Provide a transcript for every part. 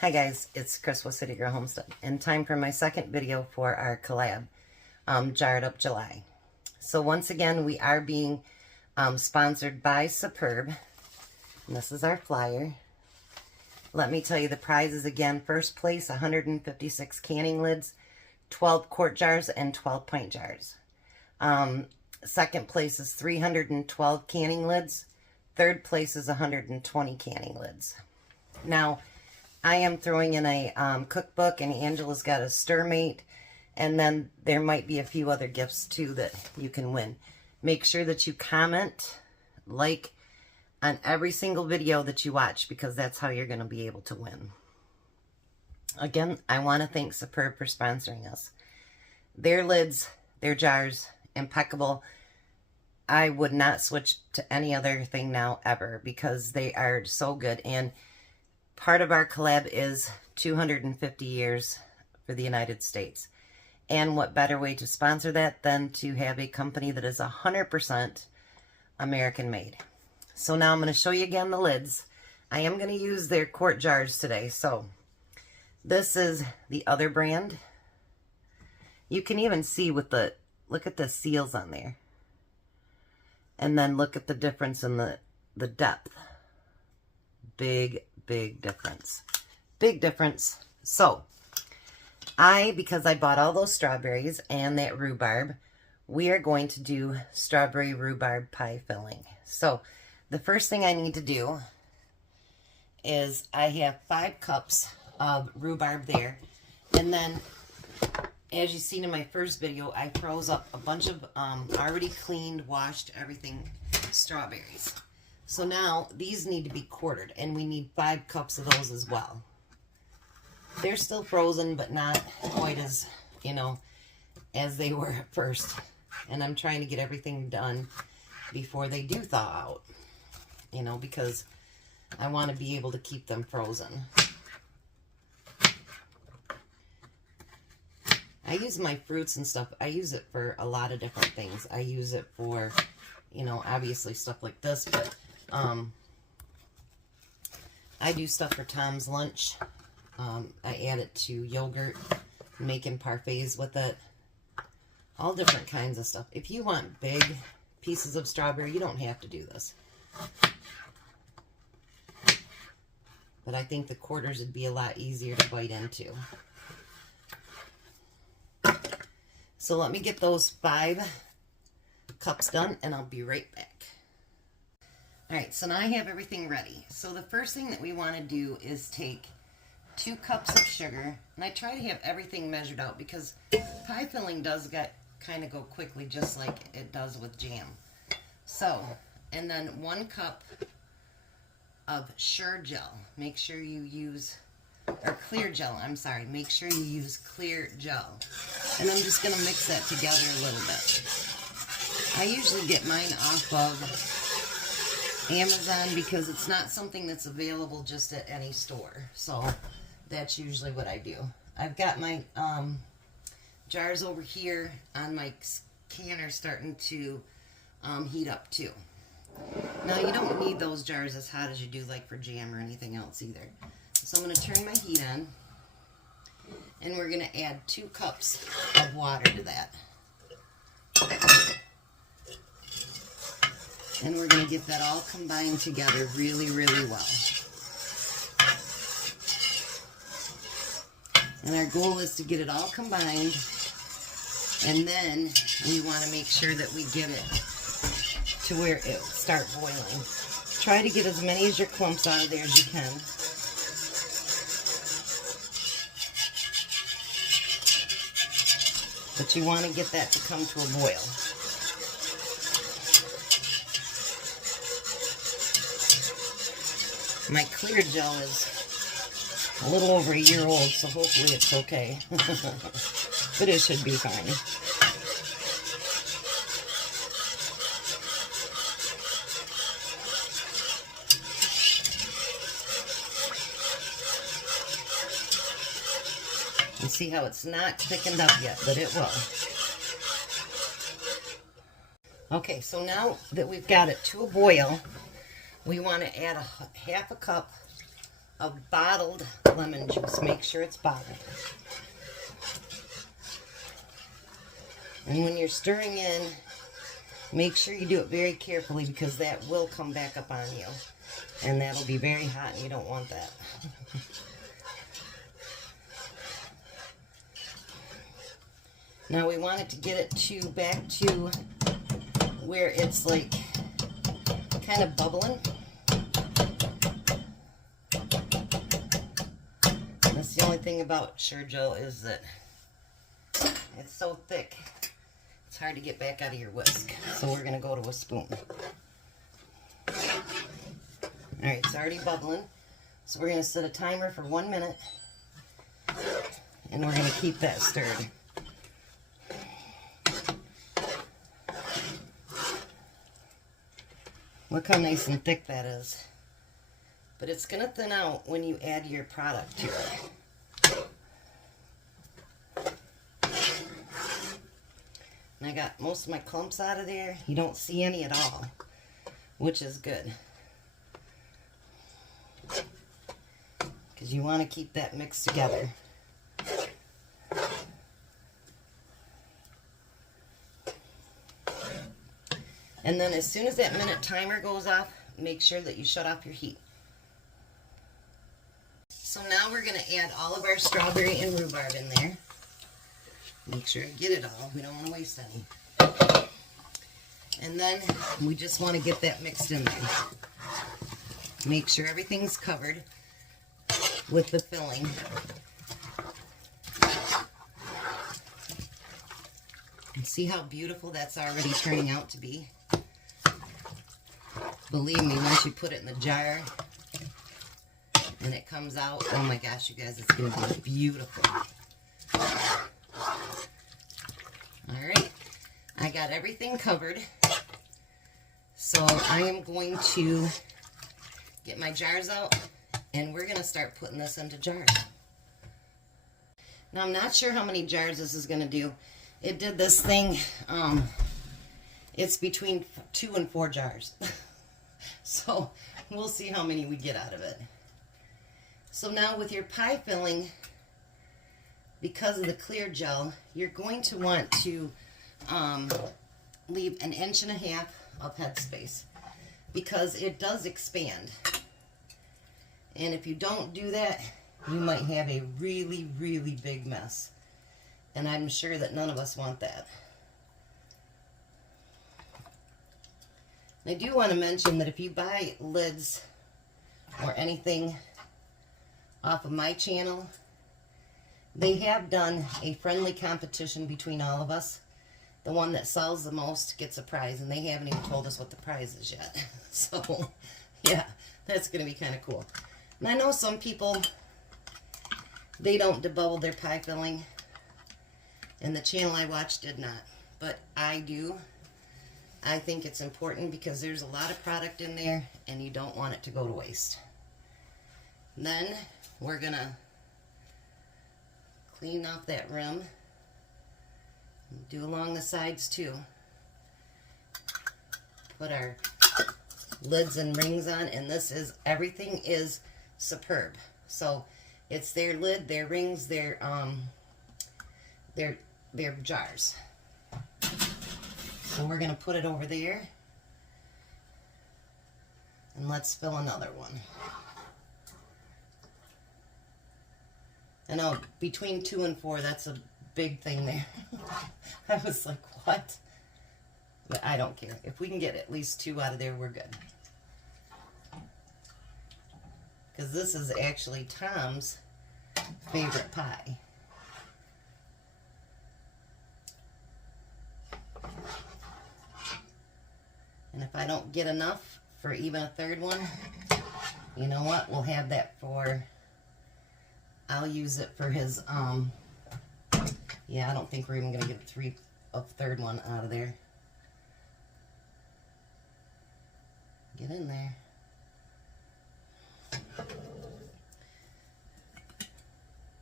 Hi guys, it's Chris with City Girl Homestead, and time for my second video for our collab, Jarred Up July. So once again, we are being sponsored by Superb, and this is our flyer. Let me tell you the prizes again. First place, 156 canning lids, 12 quart jars, and 12 pint jars. Second place is 312 canning lids. Third place is 120 canning lids. Now, I am throwing in a cookbook, and Angela's got a stir mate, and then there might be a few other gifts too that you can win. Make sure that you comment, like on every single video that you watch, because that's how you're going to be able to win. Again, I want to thank Superb for sponsoring us. Their lids, their jars, impeccable. I would not switch to any other thing now ever, because they are so good. And part of our collab is 250 years for the United States. And what better way to sponsor that than to have a company that is 100% American made. So now I'm going to show you again the lids. I am going to use their quart jars today. So this is the other brand. You can even see with the, look at the seals on there. And then look at the difference in the depth. Big difference. Big difference. So, because I bought all those strawberries and that rhubarb, we are going to do strawberry rhubarb pie filling. So, the first thing I need to do is I have 5 cups of rhubarb there. And then, as you've seen in my first video, I froze up a bunch of already cleaned, washed, everything strawberries. So now these need to be quartered, and we need 5 cups of those as well. They're still frozen, but not quite as, as they were at first. And I'm trying to get everything done before they do thaw out, because I want to be able to keep them frozen. I use my fruits and stuff. I use it for a lot of different things. I use it for, obviously stuff like this, but I do stuff for Tom's lunch. I add it to yogurt, making parfaits with it. All different kinds of stuff. If you want big pieces of strawberry, you don't have to do this. But I think the quarters would be a lot easier to bite into. So let me get those 5 cups done, and I'll be right back. Alright, so now I have everything ready. So the first thing that we want to do is take 2 cups of sugar. And I try to have everything measured out, because pie filling does kind of go quickly, just like it does with jam. So, and then 1 cup of Sure gel. Make sure you use, or clear gel, I'm sorry. Make sure you use clear gel. And I'm just going to mix that together a little bit. I usually get mine off of Amazon, because it's not something that's available just at any store. So that's usually what I do. I've got my jars over here on my canner starting to heat up too. Now you don't need those jars as hot as you do like for jam or anything else either. So I'm going to turn my heat on, and we're going to add 2 cups of water to that. And we're going to get that all combined together really well. And our goal is to get it all combined, and then we want to make sure that we get it to where it will start boiling. Try to get as many of your clumps out of there as you can. But you want to get that to come to a boil. My clear gel is a little over a year old, so hopefully it's okay. But it should be fine. You see how it's not thickened up yet, but it will. Okay, so now that we've got it to a boil, we want to add a half a cup of bottled lemon juice. Make sure it's bottled. And when you're stirring in, make sure you do it very carefully because that will come back up on you. And that'll be very hot and you don't want that. Now we want it to get it back to where it's like kind of bubbling. That's the only thing about Sure Joe is that it's so thick. It's hard to get back out of your whisk. So we're going to go to a spoon. Alright, it's already bubbling. So we're going to set a timer for 1 minute. And we're going to keep that stirred. Look how nice and thick that is. But it's going to thin out when you add your product to it. And I got most of my clumps out of there. You don't see any at all, which is good. Because you want to keep that mixed together. And then as soon as that minute timer goes off, make sure that you shut off your heat. So now we're going to add all of our strawberry and rhubarb in there. Make sure I get it all. We don't want to waste any. And then we just want to get that mixed in there. Make sure everything's covered with the filling. And see how beautiful that's already turning out to be? Believe me, once you put it in the jar and it comes out, oh my gosh, you guys, it's going to be beautiful. Alright, I got everything covered. So I am going to get my jars out and we're going to start putting this into jars. Now I'm not sure how many jars this is going to do. It did this thing, it's between 2 and 4 jars. So we'll see how many we get out of it. So now with your pie filling, because of the clear gel, you're going to want to leave 1.5 inches of headspace because it does expand. And if you don't do that, you might have a really, really big mess. And I'm sure that none of us want that. I do want to mention that if you buy lids or anything off of my channel, they have done a friendly competition between all of us. The one that sells the most gets a prize, and they haven't even told us what the prize is yet. So, yeah, that's going to be kind of cool. And I know some people, they don't debubble their pie filling, and the channel I watch did not, but I do. I think it's important because there's a lot of product in there and you don't want it to go to waste. And then we're going to clean off that rim. Do along the sides too. Put our lids and rings on, and this is, everything is Superb. So it's their lid, their rings, their jars. So we're going to put it over there. And let's fill another one. I know, between 2 and 4, that's a big thing there. I was like, what? But I don't care. If we can get at least 2 out of there, we're good. Because this is actually Tom's favorite pie. And if I don't get enough for even a third one, you know what? We'll have that for, I'll use it for his, yeah, I don't think we're even going to get a third one out of there. Get in there.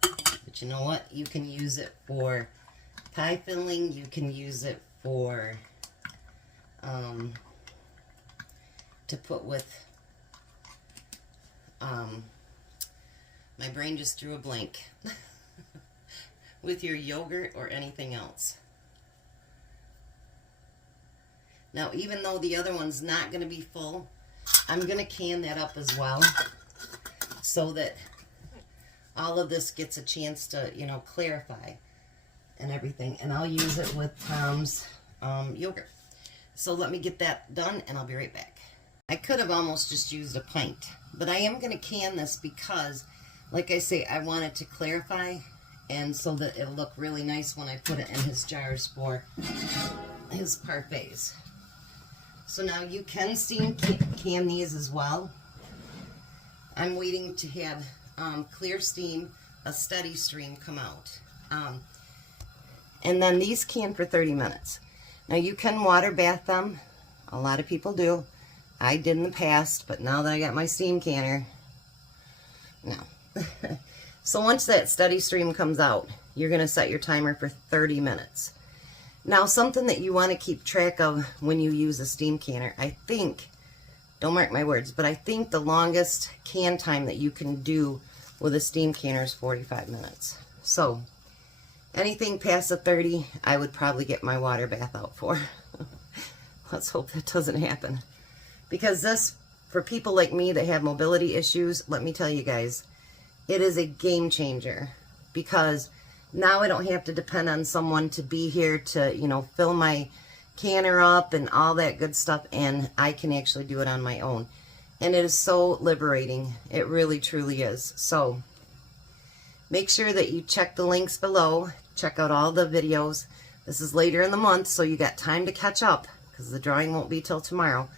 But you know what? You can use it for pie filling. You can use it for, to put with My brain just drew a blank. With your yogurt or anything else. Now, even though the other one's not going to be full, I'm going to can that up as well so that all of this gets a chance to, you know, clarify and everything. And I'll use it with Tom's yogurt. So let me get that done and I'll be right back. I could have almost just used a pint, but I am going to can this because, like I say, I want it to clarify and so that it'll look really nice when I put it in his jars for his parfaits. So now you can steam can these as well. I'm waiting to have clear steam, a steady stream come out. And then these can for 30 minutes. Now you can water bath them. A lot of people do. I did in the past, but now that I got my steam canner, no. So once that steady stream comes out, you're going to set your timer for 30 minutes. Now, something that you want to keep track of when you use a steam canner, I think, don't mark my words, but I think the longest can time that you can do with a steam canner is 45 minutes. So anything past the 30, I would probably get my water bath out for. Let's hope that doesn't happen. Because this, for people like me that have mobility issues, let me tell you guys, it is a game changer. Because now I don't have to depend on someone to be here to, you know, fill my canner up and all that good stuff, and I can actually do it on my own. And it is so liberating. It really, truly is. So make sure that you check the links below. Check out all the videos. This is later in the month, so you got time to catch up because the drawing won't be till tomorrow.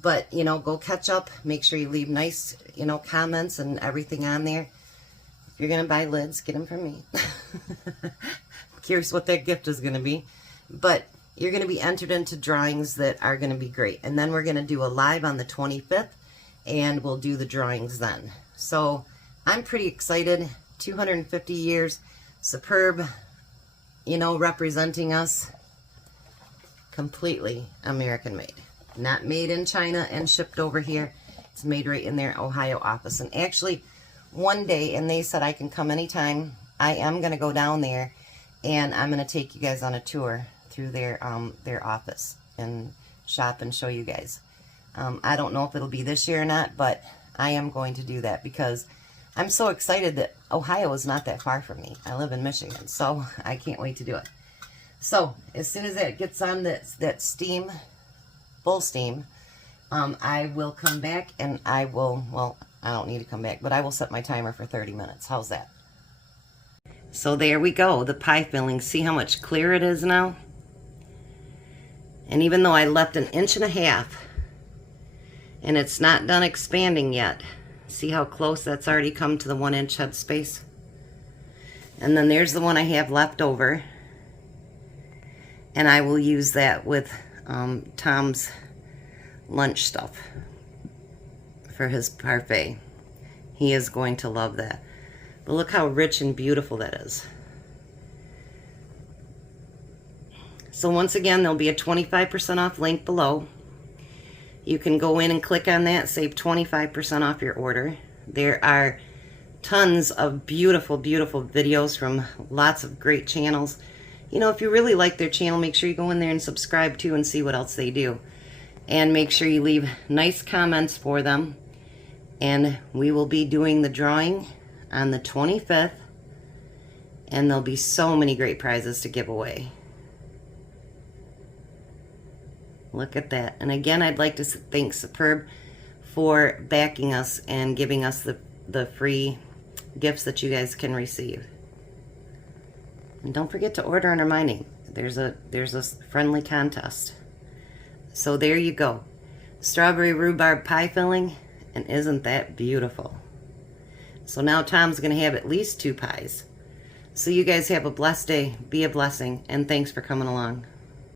But, you know, go catch up. Make sure you leave nice, you know, comments and everything on there. If you're going to buy lids, get them from me. Curious what that gift is going to be. But you're going to be entered into drawings that are going to be great. And then we're going to do a live on the 25th, and we'll do the drawings then. So I'm pretty excited. 250 years, superb, you know, representing us. Completely American made. Not made in China and shipped over here. It's made right in their Ohio office. And actually, one day, and they said I can come anytime, I am going to go down there and I'm going to take you guys on a tour through their office and shop and show you guys. I don't know if it'll be this year or not, but I am going to do that because I'm so excited that Ohio is not that far from me. I live in Michigan, so I can't wait to do it. So as soon as that gets on that steam, full steam, I will come back and I will, well, I don't need to come back, but I will set my timer for 30 minutes. How's that? So there we go, the pie filling. See how much clearer it is now? And even though I left 1.5 inches, and it's not done expanding yet, see how close that's already come to the 1 inch head space? And then there's the one I have left over. And I will use that with Tom's lunch stuff for his parfait. He is going to love that. But look how rich and beautiful that is. So once again, there'll be a 25% off link below. You can go in and click on that, save 25% off your order. There are tons of beautiful, beautiful videos from lots of great channels. You know, if you really like their channel, make sure you go in there and subscribe too and see what else they do. And make sure you leave nice comments for them. And we will be doing the drawing on the 25th. And there'll be so many great prizes to give away. Look at that. And again, I'd like to thank Superb for backing us and giving us the free gifts that you guys can receive. And don't forget to order under my name. There's a friendly contest. So there you go. Strawberry rhubarb pie filling, and isn't that beautiful? So now Tom's going to have at least 2 pies. So you guys have a blessed day. Be a blessing, and thanks for coming along.